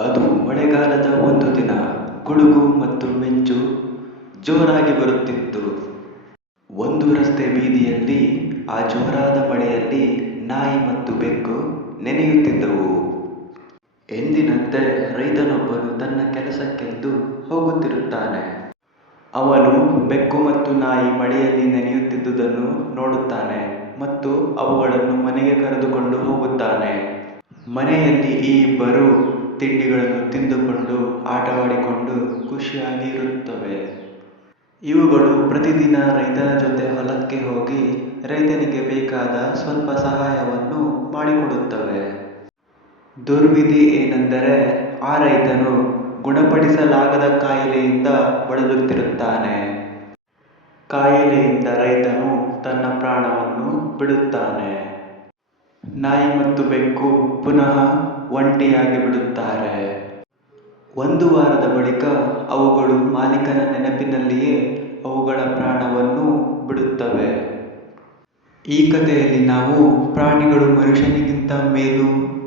ಅದು ಮಳೆಗಾಲದ ಒಂದು ದಿನ ಗುಡುಗು ಮತ್ತು ಮಿಂಚು ಜೋರಾಗಿ ಬರುತ್ತಿತ್ತು. ಒಂದು ರಸ್ತೆ ಬೀದಿಯಲ್ಲಿ, ಆ ಜೋರಾದ ಮಳೆಯಲ್ಲಿ ನಾಯಿ ಮತ್ತು ಬೆಕ್ಕು ನೆನೆಯುತ್ತಿದ್ದವು. ಎಂದಿನಂತೆ ರೈತನೊಬ್ಬನು ತನ್ನ ಕೆಲಸಕ್ಕೆಂದು ಹೋಗುತ್ತಿರುತ್ತಾನೆ. ಅವನು ಬೆಕ್ಕು ಮತ್ತು ನಾಯಿ ಮಳೆಯಲ್ಲಿ ನೆನೆಯುತ್ತಿದ್ದುದನ್ನು ನೋಡುತ್ತಾನೆ ಮತ್ತು ಅವುಗಳನ್ನು ಮನೆಗೆ ಕರೆದುಕೊಂಡು ಹೋಗುತ್ತಾನೆ. ಮನೆಯಲ್ಲಿ ಈ ಇಬ್ಬರು ತಿಂಡಿಗಳನ್ನು ತಿಂದುಕೊಂಡು ಆಟವಾಡಿಕೊಂಡು ಖುಷಿಯಾಗಿ ಇರುತ್ತವೆ ಇವುಗಳು ಪ್ರತಿದಿನ ರೈತನ ಜೊತೆ ಹೊಲಕ್ಕೆ ಹೋಗಿ ರೈತನಿಗೆ ಬೇಕಾದ ಸ್ವಲ್ಪ ಸಹಾಯವನ್ನು ಮಾಡಿಕೊಡುತ್ತವೆ. ದುರ್ವಿಧಿ ಏನೆಂದರೆ ಆ ರೈತನು ಗುಣಪಡಿಸಲಾಗದ ಕಾಯಿಲೆಯಿಂದ ಬಳಲುತ್ತಿರುತ್ತಾನೆ. ಕಾಯಿಲೆಯಿಂದ ರೈತನು ತನ್ನ ಪ್ರಾಣವನ್ನು ಬಿಡುತ್ತಾನೆ. ನಾಯಿ ಮತ್ತು ಬೆಕ್ಕು ಪುನಃ ಒಂಟಿಯಾಗಿ ಬಿಡುತ್ತಾರೆ ಒಂದು ವಾರದ ಬಳಿಕ ಅವುಗಳು ಮಾಲೀಕನ ನೆನಪಿನಲ್ಲಿಯೇ ಅವುಗಳ ಪ್ರಾಣವನ್ನು ಬಿಡುತ್ತವೆ. ಈ ಕಥೆಯಲ್ಲಿ ನಾವು ಪ್ರಾಣಿಗಳು ಮನುಷ್ಯನಿಗಿಂತ ಮೇಲು